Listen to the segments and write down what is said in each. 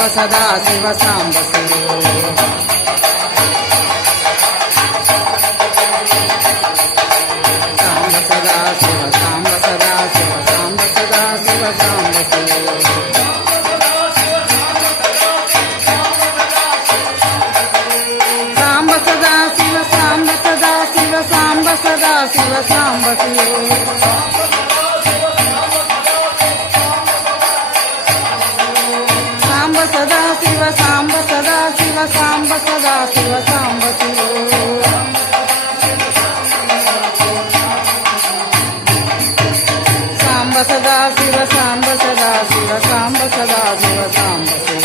ಸದಾ ಶಿವ ಸಾಂಬ ಶಿವ ಸಾಂಬ ಸದಾ ಶಿವ ಸಾಂಬ ಸದಾ ಶಿವ ಸಾಂಬ ಸದಾ ಶಿವ ಸಾಂಬ ಶಿವ ಸಾಂಬ ಸದಾ ಶಿವ ಸಾಂಬ ಸದಾ ಶಿವ ಸಾಂಬ ಸದಾ ಶಿವ ಸಾಂಬ ಶಿವ ಸಾಂಬ ಸದಾ ಶಿವ ಸಾಂಬ ಸದಾ ಶಿವ ಸಾಂಬ ಸದಾ ಶಿವ ಸಾಂಬ ಶಿವ ಸಾಂಬ ಸದಾ ಶಿವ ಸಾಂಬ ಸದಾ ಶಿವ ಸಾಂಬ ಸದಾ ಶಿವ ಸಾಂಬ ಶಿವ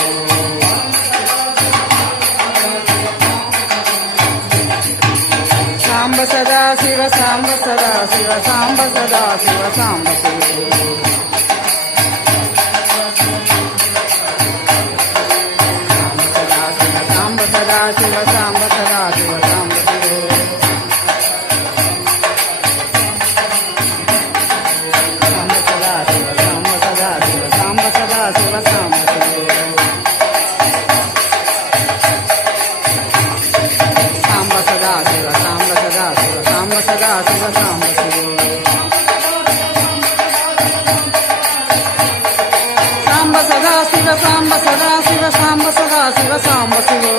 ಸಾಂಬ ಸದಾ ಶಿವ ಸಾಂಬ ಸದಾ ಶಿವ ಸಾಂಬ ಸದಾ ಶಿವ ಸಾಂಬ ಶಿವ ಸದಾ ಶಿವ ಸಾಂಬ ಸದಾ ಶಿವ ಸಾಂಬ ಶಿವ ಸಾಂಬ ಸದಾ ಶಿವ ಸಾಂಬ ಸದಾ ಶಿವ ಸಾಂಬ ಸದಾ ಶಿವ ಸಾಂಬ ಶಿವ ಸಾಂಬ ಸದಾ ಶಿವ ಸಾಂಬ ಸದಾ ಶಿವ ಸಾಂಬ ಸದಾ ಶಿವ ಸಾಂಬ ಶಿವ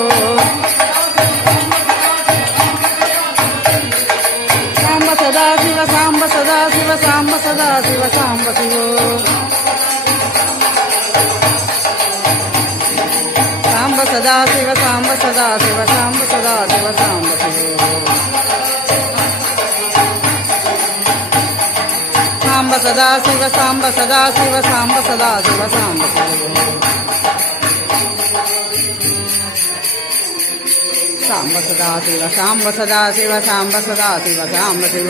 ಸಾಂಬ ಸದಾ ಶಿವ ಸಾಂಬ ಸದಾ ಶಿವ ಸಾಂಬ ಸದಾ ಶಿವ ಸಾಂಬ ಶಿವ ಸಾಂಬ ಸದಾ ಶಿವ ಸಾಂಬ ಸದಾ ಶಿವ ಸಾಂಬ ಸದಾ ಶಿವ ಸಾಂಬ ಶಿವ ಸಾಂಬ ಸದಾ ಶಿವ ಸಾಂಬ ಸದಾ ಶಿವ ಸಾಂಬ ಸದಾ ಶಿವ ಸಾಂಬ ಶಿವ ಸಾಂಬ ಸದಾ ಶಿವ ಸಾಂಬ ಸದಾ ಶಿವ ಸಾಂಬ ಸದಾ ಶಿವ ಸಾಂಬ ಶಿವ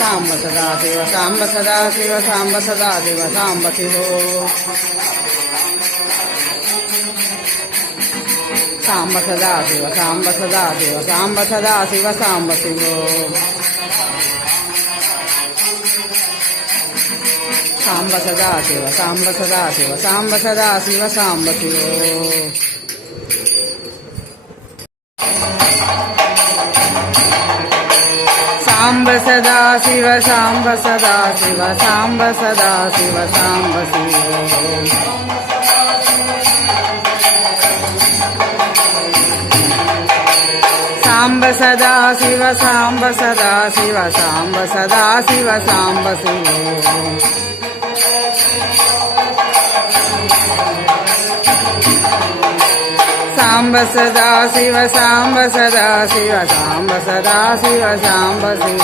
ಸಾಂಬ ಸದಾ ಶಿವ ಸಾಂಬ ಸದಾ ಶಿವ ಸಾಂಬ ಸದಾ ಶಿವ ಸಾಂಬ ಶಿವ ಸಾಂಬ ಸದಾ ಶಿವ ಸಾಂಬ ಸದಾ ಶಿವ ಸಾಂಬ ಸದಾ ಶಿವ ಸಾಂಬ ಶಿವ ಸಾಂಬ ಸದಾ ಶಿವ ಸಾಂಬ ಸದಾ ಶಿವ ಸಾಂಬ ಸದಾ ಶಿವ ಸಾಂಬ ಶಿವ ಸಾಂಬ ಸದಾ ಶಿವ ಸಾಂಬ ಸದಾ ಶಿವ ಸಾಂಬ ಸದಾ ಶಿವ ಸಾಂಬ ಶಿವ ಸಾಂಬ ಸದಾ ಶಿವ ಸಾಂಬ ಸದಾ ಶಿವ ಸಾಂಬ ಸದಾ ಶಿವ ಸಾಂಬ ಶಿವ ಸಾಂಬ ಸದಾ ಶಿವ ಸಾಂಬ ಸದಾ ಶಿವ ಸಾಂಬ ಸದಾ ಶಿವ ಸಾಂಬ ಶಿವ ಸಾಂಬ ಸದಾ ಶಿವ ಸಾಂಬ ಸದಾ ಶಿವ ಸಾಂಬ ಸದಾ ಶಿವ ಸಾಂಬ ಶಿವ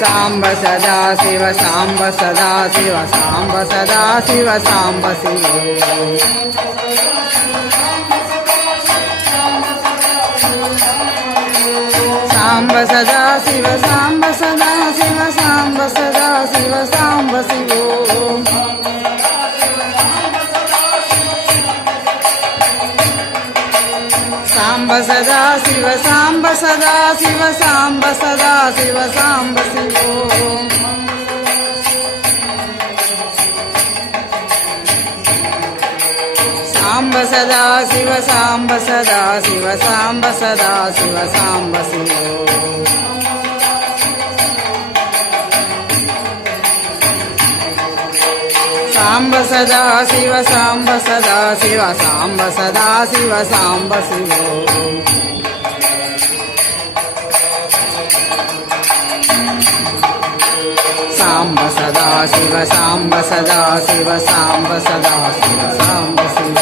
ಸಾಂಬ ಸದಾ ಶಿವ ಸಾಂಬ ಸದಾ ಶಿವ ಸಾಂಬ ಸದಾ ಶಿವ ಸಾಂಬ ಶಿವ ಸಾಂಬ ಸದಾ ಶಿವ ಸಾಂಬ ಸದಾ ಶಿವ ಸಾಂಬ ಸದಾ ಶಿವ ಸಾಂಬ ಶಿವ ಸಾಂಬ ಸದಾ ಶಿವ ಸಾಂಬ ಸದಾ ಶಿವ ಸಾಂಬ ಸದಾ ಶಿವ ಸಾಂಬ ಶಿವ ಸಾಂಬ ಸದಾ ಶಿವ ಸಾಂಬ ಸದಾ ಶಿವ ಸಾಂಬ ಸದಾ ಶಿವ ಸಾಂಬ ಶಿವ ಸಾಂಬ ಸದಾ ಶಿವ ಸಾಂಬ ಸದಾ ಶಿವ ಸಾಂಬ ಸದಾ ಶಿವ ಸಾಂಬ ಶಿವ ಸಾಂಬ ಸದಾ ಶಿವ ಸಾಂಬ ಸದಾ ಶಿವ ಸಾಂಬ ಸದಾ ಶಿವ ಸಾಂಬ ಶಿವ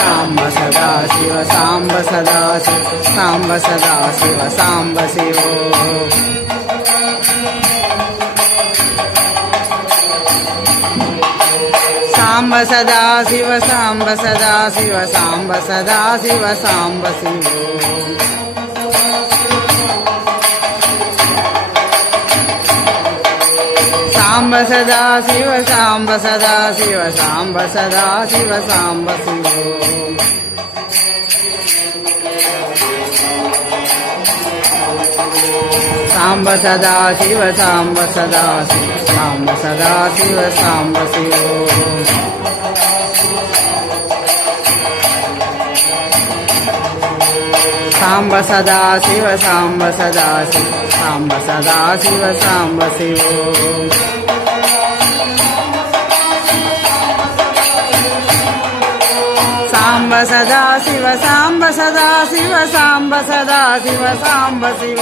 ಸಾಂಬ ಸದಾ ಶಿವ ಸಾಂಬ ಸದಾ ಶಿವ ಸಾಂಬ ಸದಾ ಶಿವ ಸಾಂಬ ಶಿವ ಸಾಂಬ ಸದಾ ಶಿವ ಸಾಂಬ ಸದಾ ಶಿವ ಸಾಂಬ ಸದಾ ಶಿವ ಸಾಂಬ ಶಿವ సాంబ సదా శివ సాంబ సదా శివ సాంబ సదా శివ సాంబ శివ సాంబ సదా శివ సాంబ సదా శివ సాంబ సదా శివ సాంబ శివ సాంబ సదా శివ సాంబ సదా శివ సాంబ సదా శివ సాంబ శివ సాంబ సదా శివ సాంబ సదా శివ సాంబ సదా శివ సాంబ శివ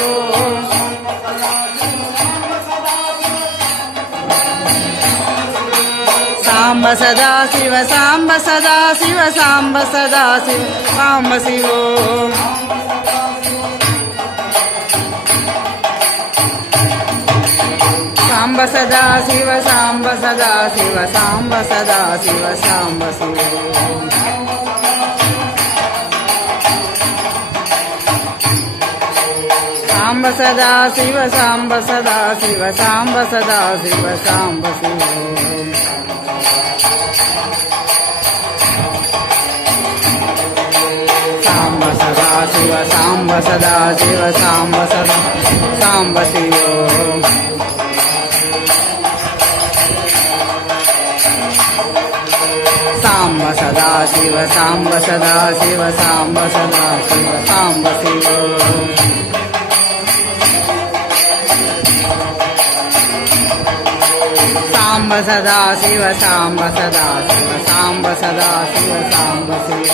సాంబ సదా శివ సాంబ సదా శివ సాంబ సదా శివ సాంబ శివ సాంబ సదా శివ సాంబ సదా శివ సాంబ సదా శివ సాంబ శివ సాంబ సదా శివ సాంబ సదా శివ సాంబ సదా శివ సాంబ శివ సాంబ సదా శివ సాంబ సదా శివ సాంబ సదా సాంబ శివ సాంబ సదా శివ సాంబ సదా శివ సాంబ సదా శివ సాంబ శివ సాంబ సదా శివ సాంబ సదా శివ సాంబ సదా శివ సాంబ శివ